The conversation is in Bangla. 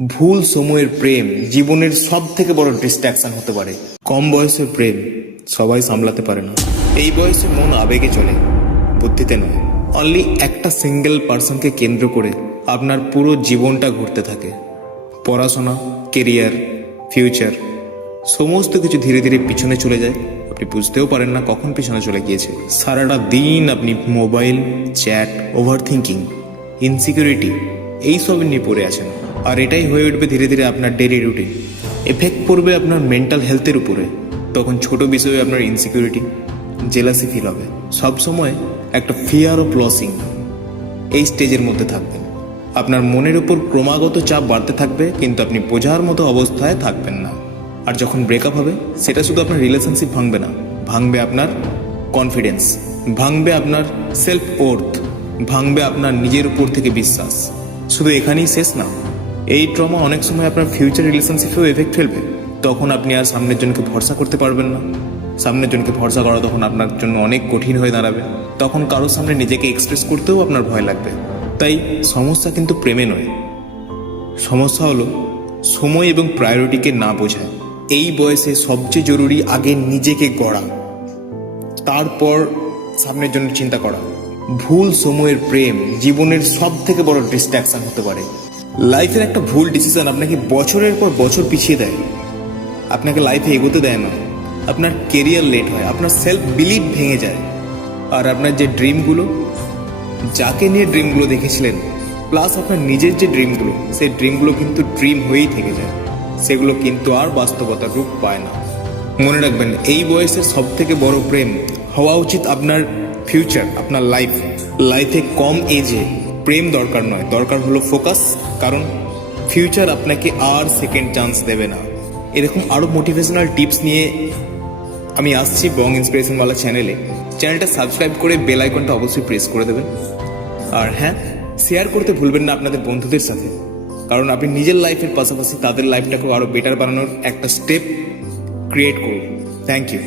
ভুল সময়ের প্রেম জীবনের সব থেকে বড় ডিস্ট্রাকশন হতে পারে। কম বয়সের প্রেম সবাই সামলাতে পারে না। এই বয়সে মন আবেগে চলে, বুদ্ধিতে নয়। অনলি একটা সিঙ্গেল পার্সনকে কেন্দ্র করে আপনার পুরো জীবনটা ঘুরতে থাকে। পড়াশোনা, কেরিয়ার, ফিউচার সমস্ত কিছু ধীরে ধীরে পিছনে চলে যায়। আপনি বুঝতেও পারেন না কখন পিছনে চলে গিয়েছে। সারাটা দিন আপনি mobile, chat, over thinking, insecurity এইসব নিয়ে পড়ে আছেন। আর এটাই হয়ে উঠবে ধীরে ধীরে আপনার ডেইলি রুটিন। এফেক্ট পড়বে আপনার মেন্টাল হেলথের উপরে। তখন ছোট বিষয়ে আপনার ইনসিকিউরিটি, জেলাসি ফিল হবে। সবসময় একটা ফিয়ার অফ লসিং এই স্টেজের মধ্যে থাকবেন। আপনার মনের উপর ক্রমাগত চাপ বাড়তে থাকবে, কিন্তু আপনি বোঝার মতো অবস্থায় থাকবেন না। আর যখন ব্রেকআপ হবে, সেটা শুধু আপনার রিলেশনশিপ ভাঙবে না, ভাঙবে আপনার কনফিডেন্স, ভাঙবে আপনার সেলফ ওর্থ, ভাঙবে আপনার নিজের উপর থেকে বিশ্বাস। শুধু এখানেই শেষ না, এই ট্রমা অনেক সময় আপনার ফিউচার রিলেশনশিপেও এফেক্ট ফেলবে। তখন আপনি আর সামনের জনকে ভরসা করতে পারবেন না। সামনের জনকে ভরসা করা তখন আপনার জন্য অনেক কঠিন হয়ে দাঁড়াবে। তখন কারোর সামনে নিজেকে এক্সপ্রেস করতেও আপনার ভয় লাগবে। তাই সমস্যা কিন্তু প্রেমে নয়, সমস্যা হলো সময় এবং প্রায়োরিটিকে না বোঝায়। এই বয়সে সবচেয়ে জরুরি আগে নিজেকে গড়া, তারপর সামনের জন্য চিন্তা করা। ভুল সময়ের প্রেম জীবনের সব থেকে বড় ডিস্ট্রাকশন হতে পারে। লাইফের একটা ভুল ডিসিশন আপনাকে বছরের পর বছর পিছিয়ে দেয়, আপনাকে লাইফে এগোতে দেয় না। আপনার কেরিয়ার লেট হয়, আপনার সেলফ বিলিভ ভেঙে যায়। আর আপনার যে ড্রিমগুলো, যাকে নিয়ে ড্রিমগুলো দেখেছিলেন, প্লাস আপনার নিজের যে ড্রিমগুলো, সেই ড্রিমগুলো কিন্তু ড্রিম হয়েই থেকে যায়। সেগুলো কিন্তু আর বাস্তবতার রূপ পায় না। মনে রাখবেন, এই বয়সের সব থেকে বড় প্রেম হওয়া উচিত আপনার ফিউচার, আপনার লাইফে কম এজে প্রেম দরকার নয়, দরকার হলো ফোকাস। কারণ ফিউচার আপনাকে আর সেকেন্ড চান্স দেবে না। এরকম আরও মোটিভেশনাল টিপস নিয়ে আমি আসছি বং ইন্সপিরেশনওয়ালা চ্যানেলটা সাবস্ক্রাইব করে বেল আইকনটা অবশ্যই প্রেস করে দেবেন। আর হ্যাঁ, শেয়ার করতে ভুলবেন না আপনাদের বন্ধুদের সাথে, কারণ আপনি নিজের লাইফের পাশাপাশি তাদের লাইফটাকেও আরও বেটার বানানোর একটা স্টেপ ক্রিয়েট করুন। Thank you.